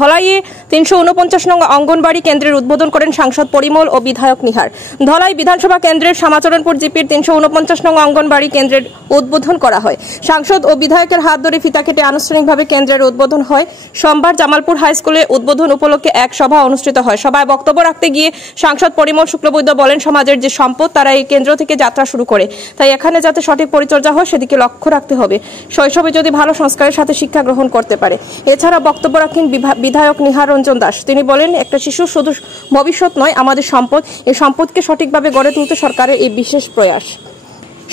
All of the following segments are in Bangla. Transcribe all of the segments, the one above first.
ধলাইয়ে ৩৪৯ নং অঙ্গনবাড়ি কেন্দ্রের উদ্বোধন করেন সাংসদ পরিমল ও বিধায়ক নিহার। ধলাই বিধানসভা কেন্দ্রের শ্যামাচরণপুর জিপির ৩৪৯ নং অঙ্গনবাড়ি কেন্দ্রের উদ্বোধন করা হয়। সাংসদ ও বিধায়কের হাত ধরে ফিতা কেটে আনুষ্ঠানিকভাবে কেন্দ্রের উদ্বোধন হয়। সোমবার জামালপুর হাই স্কুলে উদ্বোধন উপলক্ষে এক সভা অনুষ্ঠিত হয়। সভায় বক্তব্য রাখতে গিয়ে সাংসদ পরিমল শুক্লবৈদ্য বলেন, সমাজের যে সম্পদ তারা এই কেন্দ্র থেকে যাত্রা শুরু করে, তাই এখানে যাতে সঠিক পরিচর্যা হয় সেদিকে লক্ষ্য রাখতে হবে। শৈশবে যদি ভালো সংস্কারের সাথে শিক্ষা গ্রহণ করতে পারে। এছাড়া বক্তব্য রাখেন বিধায়ক নিহার রঞ্জন দাস। তিনি বলেন, একটা শিশু শুধু ভবিষ্যৎ নয়, আমাদের সম্পদ। এই সম্পদকে সঠিকভাবে গড়ে তুলতে সরকারের এই বিশেষ প্রয়াস।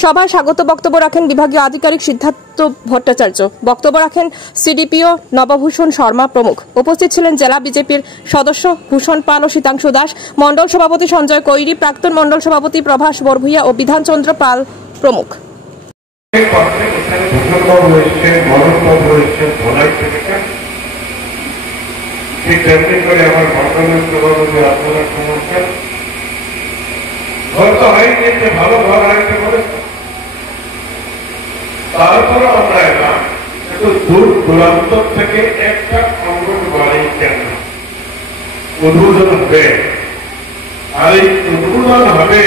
সভায় স্বাগত বক্তব্য রাখেন বিভাগীয় আধিকারিক সিদ্ধার্থ ভট্টাচার্য। বক্তব্য রাখেন সিডিপিও নবভূষণ শর্মা প্রমুখ। উপস্থিত ছিলেন জেলা বিজেপির সদস্য ভূষণ পাল ও শীতাংশু দাস, মন্ডল সভাপতি সঞ্জয় কৈরি, প্রাক্তন মন্ডল সভাপতি প্রভাস বরভূয়া ও বিধানচন্দ্র পাল প্রমুখ। তারপরে আমরা এলাম একটু দূর দূরান্ত থেকে একটা অঙ্গনবাড়ি কেন্দ্র উদ্বোধন হবে। আর এই উদ্বোধন হবে,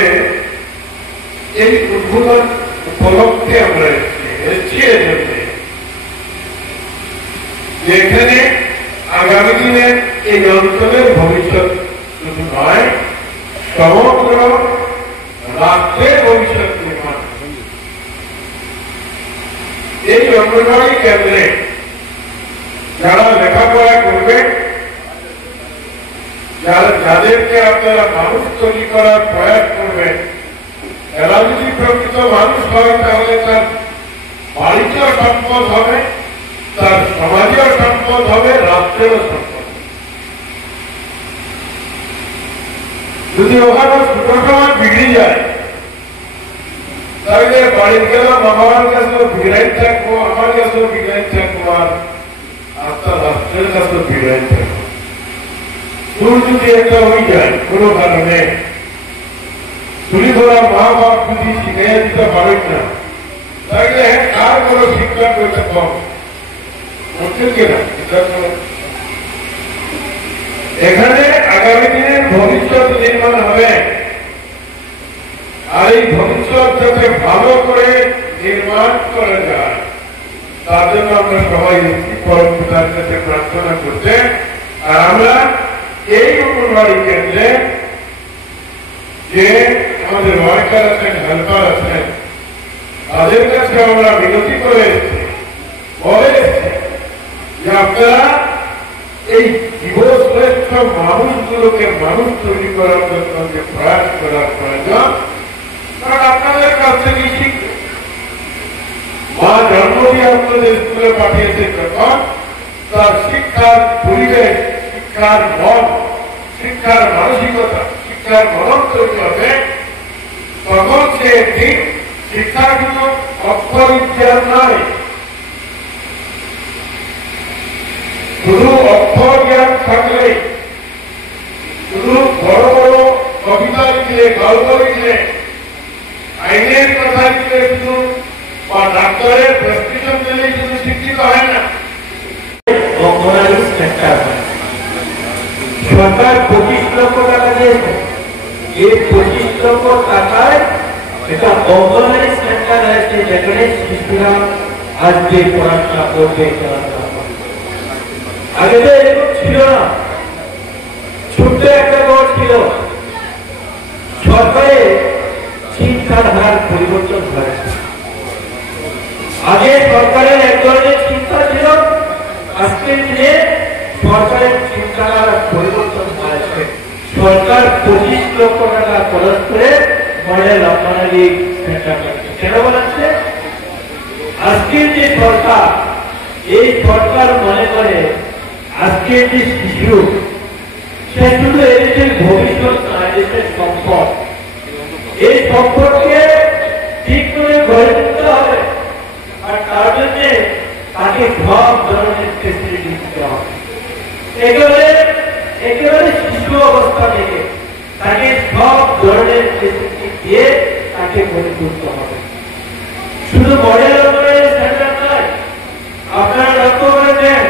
এই উদ্বোধন উপলক্ষে আমরা এসেছি যেখানে আগামী দিনে এই অঞ্চলের ভবিষ্যৎ শুধু নয়, সমগ্র রাষ্ট্রের ভবিষ্যৎ নির্মাণ। এই অঙ্গনবাড়ি কেন্দ্রে যারা লেখাপড়া করবে, যাদেরকে আপনারা মানুষ তৈরি করার প্রয়াস করবেন, এরা যদি প্রকৃত মানুষ হয় তাহলে তার বাড়িতেও সম্পদ হবে, তার সমাজেও সম্পদ হবে, রাষ্ট্রেরও সম্পদ। যদি ওখানে ছোট সমাজ বিগড়ে যায় তাহলে বাড়ির গেলাম, আমার কাছেও বিগড়াই থাকবো, আমার কাছেও বিগড়াই থাকবো, আর আপনার রাষ্ট্রের কাছেও বিগড়াই থাকবো। তোর যদি একটা হয়ে যায় কোনো কারণে, তুলি ধরা মা বাপ যদি শিখাইয়া দিতে পারেন না, তাহলে কার কোনো শিক্ষা করতে কম করছেন কিনা? এখানে আগামী দিনের ভবিষ্যৎ নির্মাণ হবে। আর এই ভবিষ্যৎ যাতে ভালো করে নির্মাণ করা যায়, তার জন্য আমরা সবাই পরম পিতার কাছে প্রার্থনা করতে। আর আমরা এই অঙ্গনবাড়ি কেন্দ্রে যে আমাদের ওয়ার্কার আছেন, হেল্পার আছেন, তাদের কাছে আমরা বিনতি করে এসেছি, বলে এসেছি যে আপনারা এই জীবশ্রেষ্ঠ মানুষগুলোকে মানুষ তৈরি করার জন্য যে প্রয়াস করার প্রয়োজন, কারণ আপনাদের কাছ থেকে শিখবে। মা জন্ম দিয়ে আপনাদের স্কুলে পাঠিয়েছে, যখন তার শিক্ষার পরিবেশ, শিক্ষার মন, শিক্ষার মানসিকতা, শিক্ষার মনন তৈরি হবে, তখন সে একদিন শিক্ষার কোনো অক্ষর ইতিহাস নয়, শুধু অক্ষর জ্ঞান থাকলে, শুধু বড় বড় কবিতা লিখলে, গল্প লিখলে, আইনের কথা লিখলে শুধু বা ডাক্তারের প্রেসক্রিপশন দিলে শুধু শিক্ষিত হয় না। সরকার 25 লক্ষ টাকা দিয়েছে। এই 25 লক্ষ টাকায় একটা অঙ্গনওয়াড়ি সেন্টার আছে, যেখানে শিশুরা আজকে পড়াশোনা করবে। আগে তো এরকম ছিল না, ছোট্ট একটা ঘর ছিল। সরকারের শিক্ষার হার পরিবর্তন হয়েছে। আগে সরকারের এক ধরনের চিন্তা ছিল, আজকের দিনে সরকারের চিন্তার পরিবর্তন হয়েছে। সরকার 25 লক্ষ টাকা খরচ করে মডেল অঙ্গনওয়াড়ি সেন্টার করছে। কেন বলাচ্ছে? আজকের যে সরকার, এই সরকার মনে করে আজকের যে শিশু, সে শুধু এদেশের ভবিষ্যৎ না, এদেশের সম্পদ। এই সম্পদকে ঠিক করে গড়ে তুলতে হবে, আর তার জন্য তাকে সব ধরনের ফেসিলিটি দিতে হবে। একেবারে শিশু অবস্থা থেকে তাকে সব ধরনের ফেসিলিটি দিয়ে তাকে গড়ে তুলতে হবে। শুধু মডেল অঙ্গনওয়াড়ি সেন্টার নয়, আপনারা লক্ষ্য করেছেন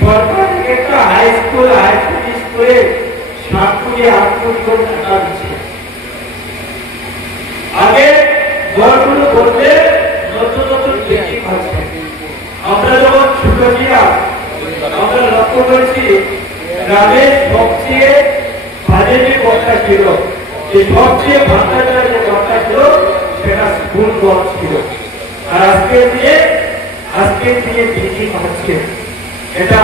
সরকার একটা হাই কোটি কোটি টাকা দিচ্ছে। আগে ঘরগুলো করতে নতুন নতুন বিল্ডিং হচ্ছে। আমরা যখন ছোট ছিলাম আমরা লক্ষ্য করেছি গ্রামের সবচেয়ে বাজে যে ঘরটা ছিল, যে সবচেয়ে ভাঙা যে ঘরটা ছিল সেটা স্কুল ঘর ছিল। আর আজকের দিনে বিল্ডিং হচ্ছে, এটা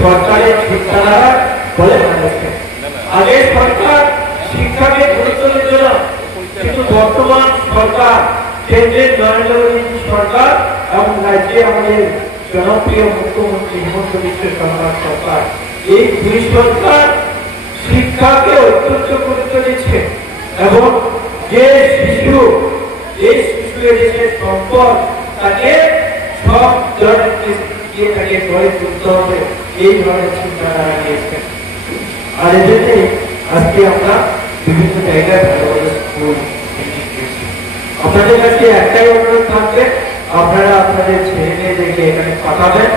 সরকারের ঠিকাদার বলে হচ্ছে। আগে সরকার শিক্ষাকে গুরুত্ব দিত না, কিন্তু বর্তমান সরকার, কেন্দ্রের নরেন্দ্র মোদী সরকার এবং রাজ্যে আমাদের জনপ্রিয় মুখ্যমন্ত্রী হিমন্ত বিশ্ব শর্মার সরকার, এই দুই সরকার শিক্ষাকে অত্যন্ত গুরুত্ব দিচ্ছে এবং যে শিশু এসে সম্পদ তাকে সব ধরনের দিয়ে তাকে গড়ে তুলতে হবে, এই ধরনের চিন্তাধারা নিয়েছেন। আর এজন্যে আজকে আমরা বিভিন্ন জায়গায় ভালো ভালো স্কুল আপনাদের কাছে একটাই অনুরোধ থাকবে, আপনারা আপনাদের ছেলে মেয়েদেরকে এখানে পাঠাবেন।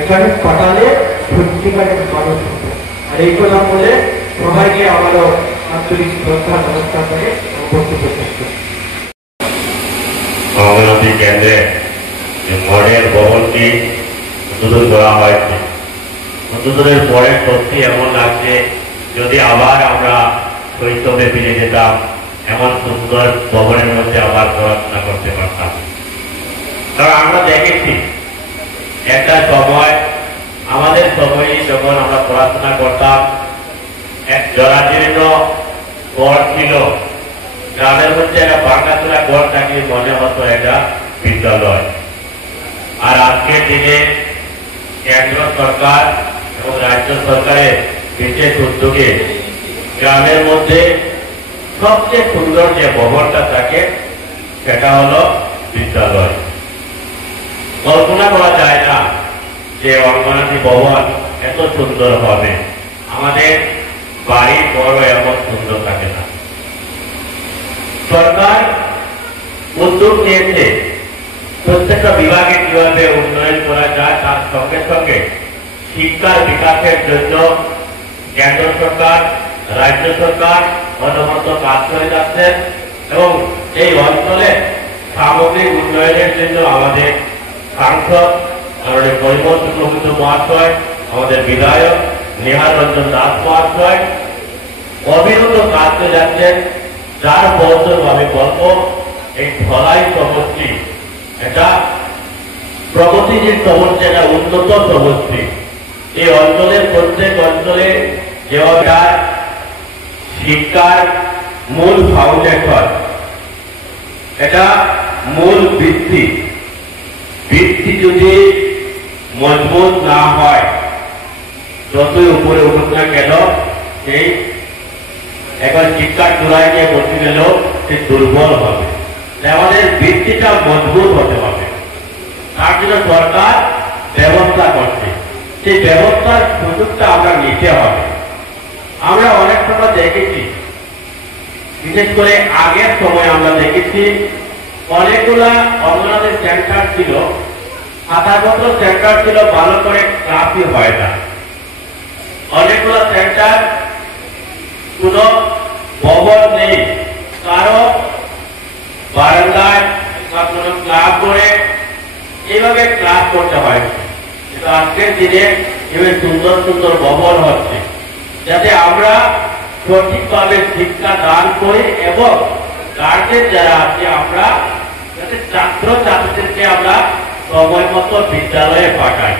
এখানে পাঠালে সত্যিকারের মানুষ হবে। আর এই কথা বলে সবাইকে আমারও আন্তরিক শ্রদ্ধা নমস্কার করে বক্তব্য শেষ করি। অঙ্গনওয়াড়ি কেন্দ্রে মডেল ভবনটি উদ্বোধন করা হয়েছে। উদ্বোধনের পরে সত্যি এমন লাগছে যদি আবার আমরা শৈশবে ফিরে যেতাম, এমন সুন্দর ভবনের মধ্যে আবার পড়াশোনা করতে পারতাম। কারণ আমরা দেখেছি একটা সময়, আমাদের সময়ে যখন আমরা পড়াশোনা করতাম, এক জরাজীর্ণ ঘর ছিল, গ্রামের মধ্যে একটা ভাঙাচোরা ঘর থাকলে মনে হতো এটা বিদ্যালয়। আর আজকের দিনে কেন্দ্র সরকার এবং রাজ্য সরকারের বিশেষ উদ্যোগে গ্রামের মধ্যে সবচেয়ে সুন্দর যে ভবনটা থাকে সেটা হলো বিদ্যালয়। কল্পনা করা যায় না যে অঙ্গনওয়াড়ি ভবন এত সুন্দর হবে। আমাদের বাড়ি বড় এমন সুন্দর থাকে না। সরকার উদ্যোগ নিয়েছে প্রত্যেকটা বিভাগে কিভাবে উন্নয়ন করা যায়, তার সঙ্গে সঙ্গে শিক্ষার বিকাশের জন্য কেন্দ্র সরকার, রাজ্য সরকার অনবরত কাজ করে যাচ্ছেন এবং এই অঞ্চলে সামগ্রিক উন্নয়নের জন্য আমাদের সাংসদ আমাদের পরিমল শুক্লবৈদ্য মহাশয়, আমাদের বিধায়ক নিহার রঞ্জন দাস মহাশয় অবিরত কাজ করে যাচ্ছেন। যার বছর আমি বলবো এই ধলাই সমষ্টি এটা প্রগতিশীল সমষ্টি, এটা উন্নত সমষ্টি। এই অঞ্চলের প্রত্যেক অঞ্চলে যেভাবে শিক্ষার মূল ফাউন্ডেশন, এটা মূল ভিত্তি যদি মজবুত না হয়, যতই উপরে উঠুক না কেন সেই একবার শিক্ষার চূড়ায় গিয়ে বসে গেলেও সে দুর্বল হবে। আমাদের ভিত্তিটা মজবুত হতে হবে। তার জন্য সরকার ব্যবস্থা করছে, সেই ব্যবস্থার সুযোগটা আমরা নিতে হবে। আমরা অনেক সময় দেখেছি, বিশেষ করে আগের সময় আমরা দেখেছি অনেকগুলা অঙ্গনওয়াড়ি সেন্টার ছিল, সাধারণত সেন্টার ছিল, ভালো করে ক্লাসই হয় না। অনেকগুলো সেন্টার কোন ভবন নেই, কারো বারান্দায় বা কোন ক্লাব করে এইভাবে ক্লাস করতে হয়। কিন্তু আজকের দিনে এভাবে সুন্দর সুন্দর ভবন হচ্ছে, যাতে আমরা সঠিকভাবে শিক্ষা দান করি এবং গার্জেন যারা আছে আমরা যাতে ছাত্র ছাত্রীদেরকে আমরা সময় মতো বিদ্যালয়ে পাঠাই।